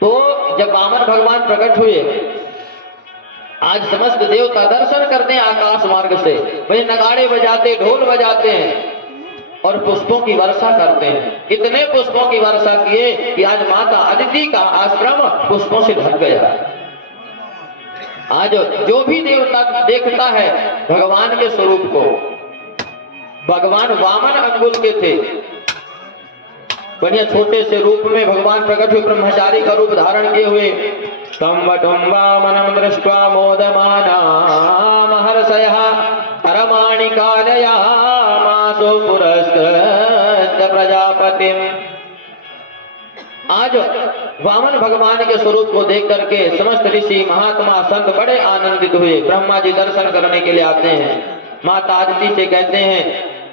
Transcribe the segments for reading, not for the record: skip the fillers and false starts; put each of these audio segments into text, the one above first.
तो जब वामन भगवान प्रकट हुए, आज समस्त देवता दर्शन करते हैं आकाश मार्ग से, वही नगाड़े बजाते, ढोल बजाते हैं और पुष्पों की वर्षा करते हैं। इतने पुष्पों की वर्षा किए कि आज माता अदिति का आश्रम पुष्पों से ढक गया। आज जो भी देवता देखता है भगवान के स्वरूप को, भगवान वामन अंगुल के थे, बढ़िया छोटे से रूप में भगवान प्रकट हुए, ब्रह्मचारी का रूप धारण किए हुए। तम वटुम वामनम दृष्ट्वा मोदमाना महर्षयः करमाणि कारयामासो पुरस्कृत्य प्रजापतिम्। आज वामन भगवान के स्वरूप को देख करके समस्त ऋषि महात्मा संत बड़े आनंदित हुए। ब्रह्मा जी दर्शन करने के लिए आते हैं। माता आदिति से कहते हैं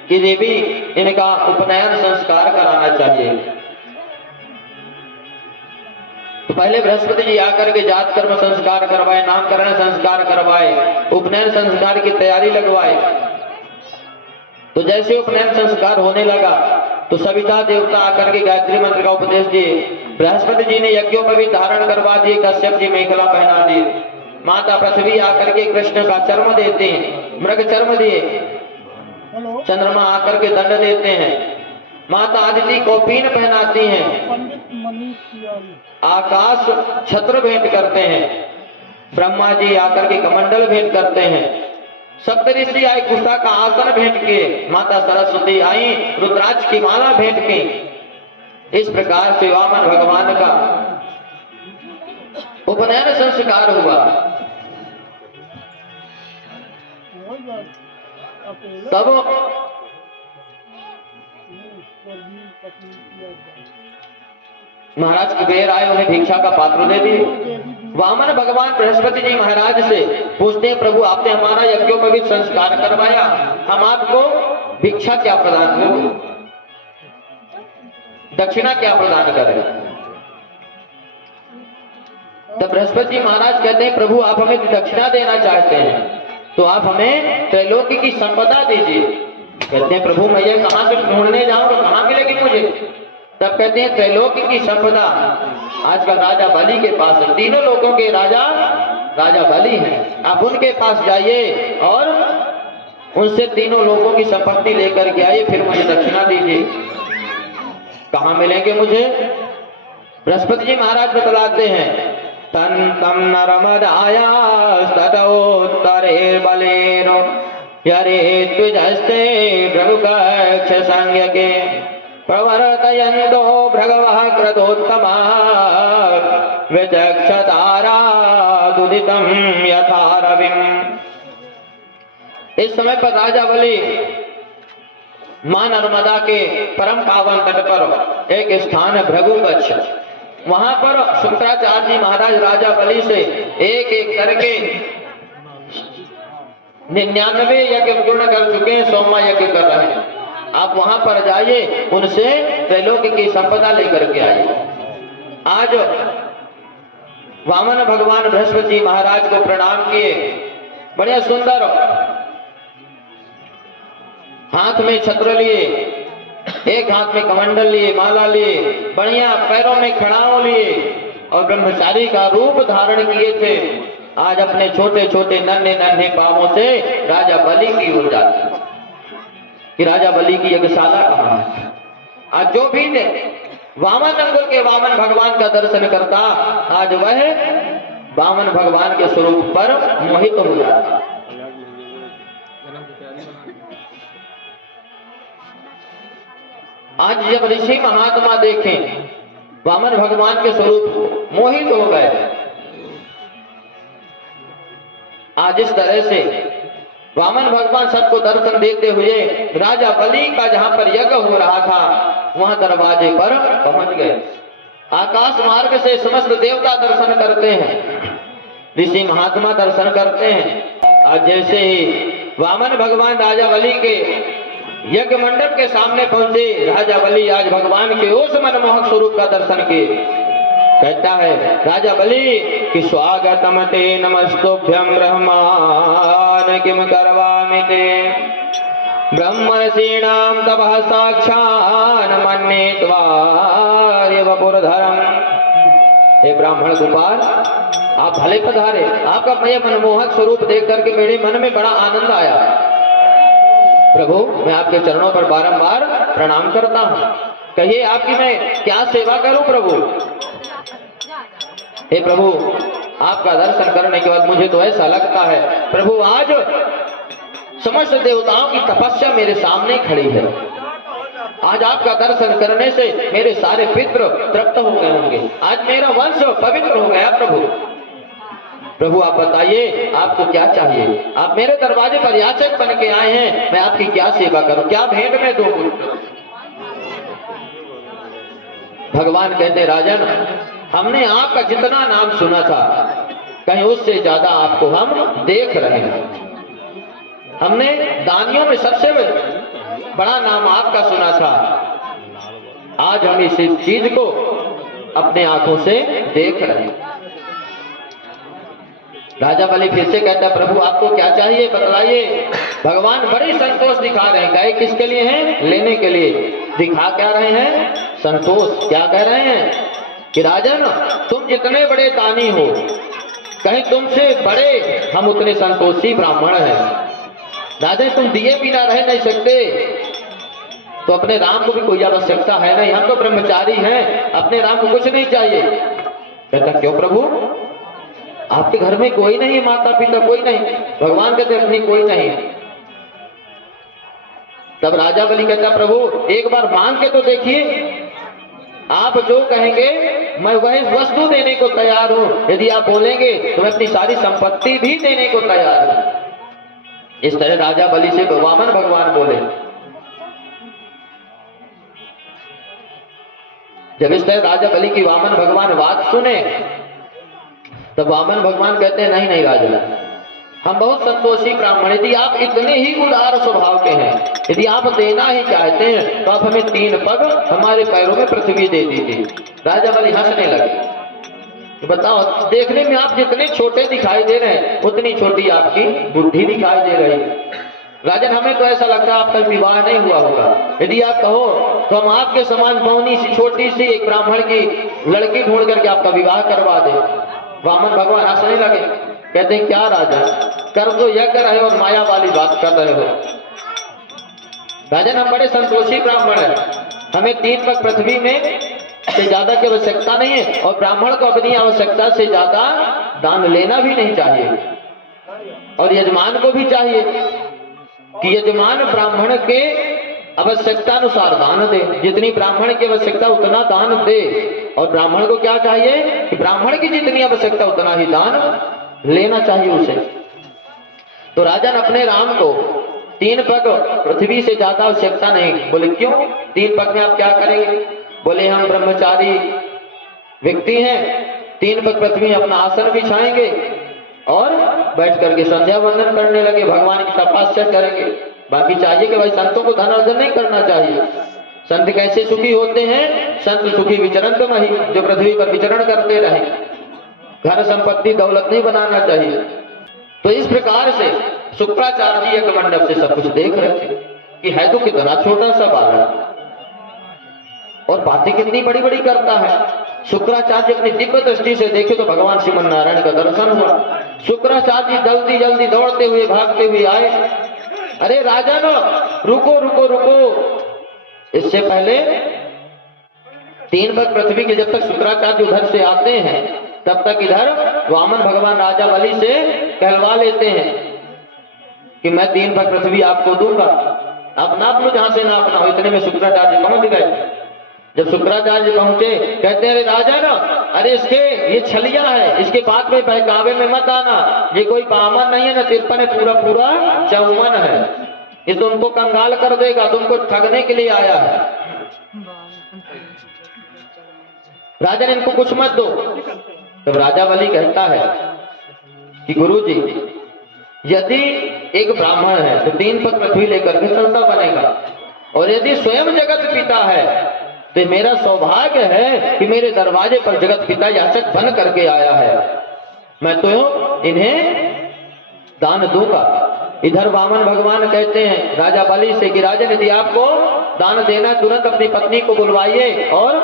कि देवी इनका उपनयन संस्कार कराना चाहिए। तो पहले बृहस्पति जी आकर के जात कर्म संस्कार करवाए, नामकरण संस्कार करवाए, उपनयन संस्कार की तैयारी लगवाए। तो जैसे उपनयन संस्कार होने लगा तो सविता देवता आकर के गायत्री मंत्र का उपदेश दिए। बृहस्पति जी ने यज्ञों में भी धारण करवा दिए, कश्यप जी मेखला पहना दिए। माता पृथ्वी आकर के कृष्ण का चर्म देते हैं, मृग चर्म दिए। चंद्रमा आकर के दंड देते हैं। माता आदिति को पीन पहनाती हैं। आकाश छत्र भेंट करते हैं। ब्रह्मा जी आकर के कमंडल भेंट करते हैं। सप्तऋषि आए कुशा का आसन भेंट किए। माता सरस्वती आई रुद्राक्ष की माला भेंट की। इस प्रकार से वामन भगवान का उपनयन संस्कार हुआ। तब महाराज कुबेर आए, उन्हें भिक्षा का पात्र दे दिए। वामन भगवान बृहस्पति जी महाराज से पूछते हैं, प्रभु आपने हमारा यज्ञोपवीत संस्कार करवाया, हम आपको भिक्षा क्या प्रदान करें, दक्षिणा क्या प्रदान करें। तब बृहस्पति जी महाराज कहते हैं, प्रभु आप हमें दक्षिणा देना चाहते हैं तो आप हमें त्रैलोक्य की संपदा दीजिए। कहते हैं, प्रभु मैं ये कहां से ढूंढने जाऊं, कहां मिलेगी मुझे। तब कहते हैं, त्रैलोक्य की संपदा आजकल राजा बलि के पास है। तीनों लोगों के राजा राजा बलि हैं। आप उनके पास जाइए और उनसे तीनों लोगों की संपत्ति लेकर के आइए, फिर मुझे दक्षिणा दीजिए। कहां मिलेंगे मुझे। बृहस्पति जी महाराज बतलाते हैं, तन तम नरमदाया तटोत्तरे बलेनो यरे त्विजस्ते भृगुकक्ष संज्ञके प्रवर्तयन्तो भृगवः क्रतोत्तमा विचक्षतारा दुदितं यथा रविम्। इस समय पर राजा बलि मां नर्मदा के परम पावन तट पर एक स्थान है भृगुकक्ष, वहां पर शुक्राचार्य जी महाराज राजा बलि से एक एक करके 99 यज्ञ पूर्ण कर चुके हैं, 100वां यज्ञ कर रहे हैं। आप वहां पर जाइए, उनसे त्रैलोक्य की संपदा लेकर के आइए। आज वामन भगवान बृहस्पति जी महाराज को प्रणाम किए। बढ़िया सुंदर हाथ में छत्र लिए, एक हाथ में कमंडल लिए, माला लिए, बढ़िया पैरों में खड़ाओं लिए और ब्रह्मचारी का रूप धारण किए थे। आज अपने छोटे छोटे नन्हे नन्हे पांवों से राजा बलि की ओर जाते कि राजा बलि की यज्ञशाला कहां है। आज जो भी थे वामन अंगुल के वामन भगवान का दर्शन करता, आज वह वामन भगवान के स्वरूप पर मोहित हो जाता। आज जब ऋषि महात्मा देखें वामन भगवान के स्वरूप को, मोहित हो गए। आज इस तरह से वामन भगवान सबको दर्शन देते हुए राजा बलि का जहां पर यज्ञ हो रहा था वहां दरवाजे पर पहुंच गए। आकाश मार्ग से समस्त देवता दर्शन करते हैं, ऋषि महात्मा दर्शन करते हैं। आज जैसे ही वामन भगवान राजा बलि के यज्ञ मंडप के सामने पहुंचे, राजा बलि आज भगवान के उस मनमोहक स्वरूप का दर्शन किए। कहता है राजा बलि कि स्वागतम ते नमस्तुभ्यं ब्रह्मान किम करवामि ते ब्रह्मर्षीणां तपः साक्षान् मन्ये त्वां वपुर्धरम् हे ब्राह्मण गोपाल, आप भले पधारे। आपका मैं मनमोहक स्वरूप देख करके मेरे मन में बड़ा आनंद आया। प्रभु, मैं आपके चरणों पर बारंबार प्रणाम करता हूँ। कहिए आपकी मैं क्या सेवा करूं प्रभु। हे प्रभु, आपका दर्शन करने के बाद मुझे तो ऐसा लगता है प्रभु आज समस्त देवताओं की तपस्या मेरे सामने खड़ी है। आज आपका दर्शन करने से मेरे सारे पितृ तृप्त हो गए होंगे। आज मेरा वंश पवित्र हो गया प्रभु। प्रभु आप बताइए आपको क्या चाहिए। आप मेरे दरवाजे पर याचक बन के आए हैं, मैं आपकी क्या सेवा करूं, क्या भेंट में दूं। भगवान कहते राजन, हमने आपका जितना नाम सुना था कहीं उससे ज्यादा आपको हम देख रहे हैं। हमने दानियों में सबसे बड़ा नाम आपका सुना था। आज हम इस चीज को अपने आंखों से देख रहे हैं। राजा बलि फिर से कहता प्रभु आपको क्या चाहिए बतलाइए। भगवान बड़ी संतोष दिखा रहे हैं। गए किसके लिए हैं? लेने के लिए। दिखा क्या रहे हैं? संतोष। क्या कह रहे हैं कि राजन तुम जितने बड़े दानी हो, कहीं तुमसे बड़े हम उतने संतोषी ब्राह्मण हैं। राजन तुम दिए बिना रह नहीं सकते, तो अपने राम को भी कोई आवश्यकता है नहीं। हम तो ब्रह्मचारी हैं, अपने राम को कुछ नहीं चाहिए। कहता क्यों प्रभु, आपके घर में कोई नहीं, माता पिता कोई नहीं? भगवान कहते अपनी कोई नहीं। तब राजा बलि कहता प्रभु एक बार मांग के तो देखिए, आप जो कहेंगे मैं वही वस्तु देने को तैयार हूं। यदि आप बोलेंगे तो मैं अपनी सारी संपत्ति भी देने को तैयार हूं। इस तरह राजा बलि से वामन भगवान बोले। जब इस तरह राजा बलि की वामन भगवान बात सुने, तब वामन भगवान कहते हैं नहीं नहीं राजा, हम बहुत संतोषी ब्राह्मण, यदि आप इतने ही उदार स्वभाव के हैं, यदि आप देना ही चाहते हैं तो आप हमें 3 पग हमारे पैरों में पृथ्वी दे दीजिए। राजा बलि हंसने लगे। तो बताओ, देखने में आप जितने छोटे दिखाई दे रहे हैं उतनी छोटी आपकी बुद्धि दिखाई दे रही है। राजन हमें तो ऐसा लगता है आपका विवाह नहीं हुआ होगा। यदि आप कहो तो हम आपके समान पौनी सी छोटी सी एक ब्राह्मण की लड़की ढूंढ करके आपका विवाह करवा दे। वामन भगवान हंसने लगे। कहते हैं क्या राजा, कर तो यज्ञ रहे और माया वाली बात कर रहे हो। राजन हम बड़े संतोषी ब्राह्मण हैं, हमें 3 पग पृथ्वी में से ज्यादा की आवश्यकता नहीं है, और ब्राह्मण को अपनी आवश्यकता से ज्यादा दान लेना भी नहीं चाहिए, और यजमान को भी चाहिए कि यजमान ब्राह्मण के आवश्यकता अनुसार दान दे। जितनी ब्राह्मण की आवश्यकता उतना दान दे, और ब्राह्मण को क्या चाहिए कि ब्राह्मण की जितनी आवश्यकता उतना ही दान लेना चाहिए उसे। तो राजन अपने राम को 3 पग पृथ्वी से ज्यादा आवश्यकता नहीं। बोले क्यों? 3 पग में आप क्या करेंगे? बोले हम ब्रह्मचारी व्यक्ति हैं, 3 पग पृथ्वी अपना आसन बिछाएंगे और बैठ करके संध्या वंदन करने लगे, भगवान की तपस्या करेंगे। बाकी चाहिए कि भाई संतों को धन अर्जन नहीं करना चाहिए। संत कैसे सुखी होते हैं? संत सुखी विचरण तो नहीं, जो पृथ्वी पर विचरण करते रहे। घर संपत्ति दौलत नहीं बनाना चाहिए। तो इस प्रकार से शुक्राचार्य जी यज्ञ मंडप से सब कुछ देख रहे थे कि है तो कितना छोटा सा बालक और बातें कितनी बड़ी बड़ी करता है। शुक्राचार्य अपनी दिव्य दृष्टि से देखे तो भगवान श्रीमन नारायण का दर्शन हुआ। शुक्राचार्य जी जल्दी जल्दी दौड़ते हुए भागते हुए आए। अरे राजन रुको रुको रुको, इससे पहले 3 पग पृथ्वी के जब तक शुक्राचार्य उधर से आते हैं तब तक इधर वामन भगवान राजा बलि से कहलवा लेते हैं कि मैं 3 पग पृथ्वी आपको दूंगा, आप नाप लो जहां से नापना हो। इतने में शुक्राचार्य पहुंच गए। जब शुक्राचार्य पहुंचे कहते हैं अरे राजा ना, अरे इसके ये छलिया है, इसके बात में बहकावे में मत आना। ये कोई बामन नहीं है ना, तिरपन है, पूरा पूरा चौमन है। ये तुमको कंगाल कर देगा, तुमको ठगने के लिए आया है। राजन इनको कुछ मत दो। तब राजा बलि कहता है कि गुरुजी, यदि एक ब्राह्मण है तो 3 पग पृथ्वी लेकर के चलता बनेगा, और यदि स्वयं जगत पिता है तो मेरा सौभाग्य है कि मेरे दरवाजे पर जगत पिता याचक बन करके आया है, मैं तो इन्हें दान दूंगा। इधर वामन भगवान कहते हैं राजा बलि से कि राजन यदि आपको दान देना तुरंत अपनी पत्नी को बुलवाइए और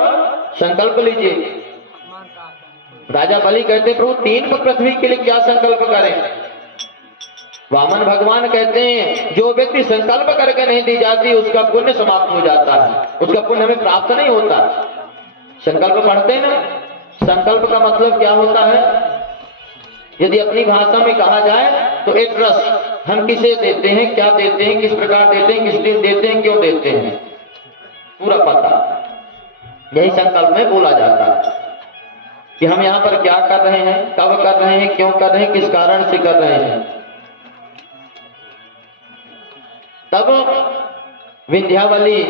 संकल्प लीजिए। राजा बलि कहते प्रभु 3 पग पृथ्वी के लिए क्या संकल्प करें? वामन भगवान कहते हैं जो व्यक्ति संकल्प करके नहीं दी जाती उसका पुण्य समाप्त हो जाता है, उसका पुण्य हमें प्राप्त नहीं होता। संकल्प पढ़ते हैं ना, संकल्प का मतलब क्या होता है? यदि अपनी भाषा में कहा जाए तो एक ट्रस्ट, हम किसे देते हैं, क्या देते हैं, किस प्रकार देते हैं, किस दिन देते हैं, क्यों देते हैं, पूरा पता। यही संकल्प में बोला जाता है कि हम यहाँ पर क्या कर रहे हैं, कब कर रहे हैं, क्यों कर रहे हैं, किस कारण से कर रहे हैं। तब विंध्यावली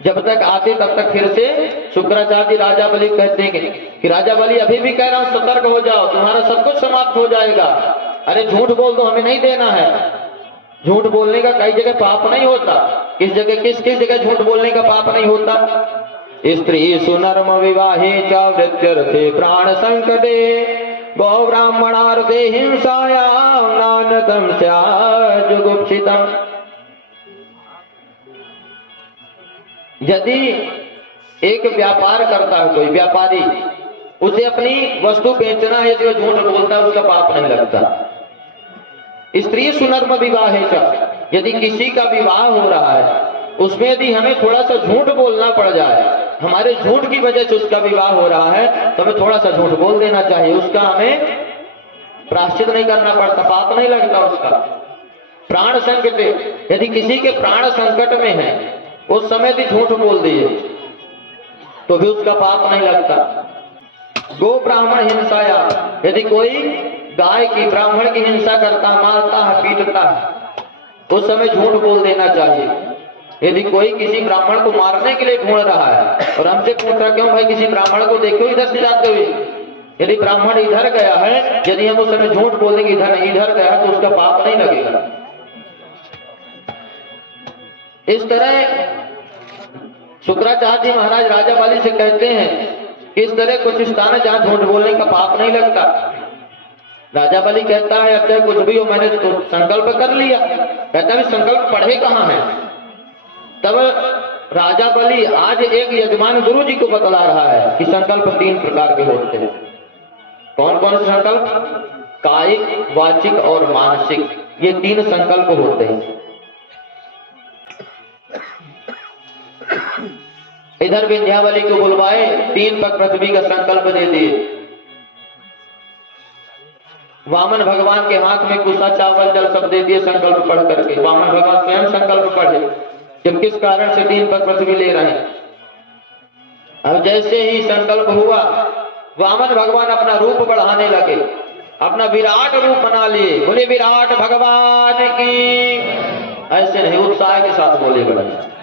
जब तक आते तब तक फिर से शुक्राचार्य राजा बलि कहते हैं कि राजा बलि अभी भी कह रहा हूं सतर्क हो जाओ, तुम्हारा सब कुछ समाप्त हो जाएगा। अरे झूठ बोल दो, हमें नहीं देना है। झूठ बोलने का कई जगह पाप नहीं होता, किस जगह किस जगह झूठ बोलने का पाप नहीं होता? स्त्री सुनर्म विवाहे च वृत्यर्थे प्राण संकटे गौ ब्राह्मणार्थे हिंसायां नानतम स्यात् जुगुप्सितम्। यदि एक व्यापार करता है कोई व्यापारी, उसे अपनी वस्तु बेचना है, यदि वो झूठ बोलता है उसका पाप नहीं लगता। स्त्री सुनर्म विवाहे च, यदि किसी का विवाह हो रहा है उसमें यदि हमें थोड़ा सा झूठ बोलना पड़ जाए, हमारे झूठ की वजह से उसका विवाह हो रहा है, तो हमें थोड़ा सा झूठ बोल देना चाहिए, उसका हमें प्रायश्चित नहीं करना पड़ता, पाप नहीं लगता उसका। प्राण संकट, यदि किसी के प्राण संकट में है उस समय भी झूठ बोल दिए तो भी उसका पाप नहीं लगता। गो ब्राह्मण हिंसाया, यदि कोई गाय की ब्राह्मण की हिंसा करता, मारता है, पीटता है, उस समय झूठ बोल देना चाहिए। यदि कोई किसी ब्राह्मण को मारने के लिए ढूंढ रहा है और हमसे पूछ रहा क्यों भाई किसी ब्राह्मण को देखो इधर से जाते हुए, यदि ब्राह्मण इधर गया है, यदि हम उस समय झूठ बोल देंगे इधर गया तो उसका पाप नहीं लगेगा। इस तरह शुक्राचार्य महाराज राजा बलि से कहते हैं इस तरह कुछ स्थान है जहां झूठ बोलने का पाप नहीं लगता। राजा बलि कहता है अब चाहे कुछ भी हो, मैंने तो संकल्प कर लिया। कहता है संकल्प पढ़े कहां है? तब राजा बलि आज एक यजमान गुरु जी को बतला रहा है कि संकल्प 3 प्रकार के होते हैं। कौन कौन से संकल्प? कायिक, वाचिक और मानसिक, ये 3 संकल्प होते हैं। इधर विंध्यावली को बुलवाए, 3 पग पृथ्वी का संकल्प दे दिए। वामन भगवान के हाथ में कुसा चावल जल सब दे दिए संकल्प पढ़ करके। वामन भगवान स्वयं संकल्प पढ़े जब किस कारण से 3 पग पृथ्वी ले रहे हैं। अब जैसे ही संकल्प हुआ, वामन भगवान अपना रूप बढ़ाने लगे, अपना विराट रूप बना लिए। बोले विराट भगवान की, ऐसे नहीं उत्साह के साथ बोले बड़े।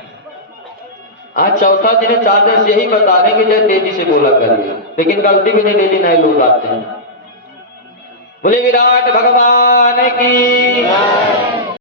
आज चौथा दिन है, 4 दिन से यही बता रहे हैं कि जय तेजी से बोला करिए, लेकिन गलती भी नहीं, डेली नए लोग आते हैं। बोले विराट भगवान की।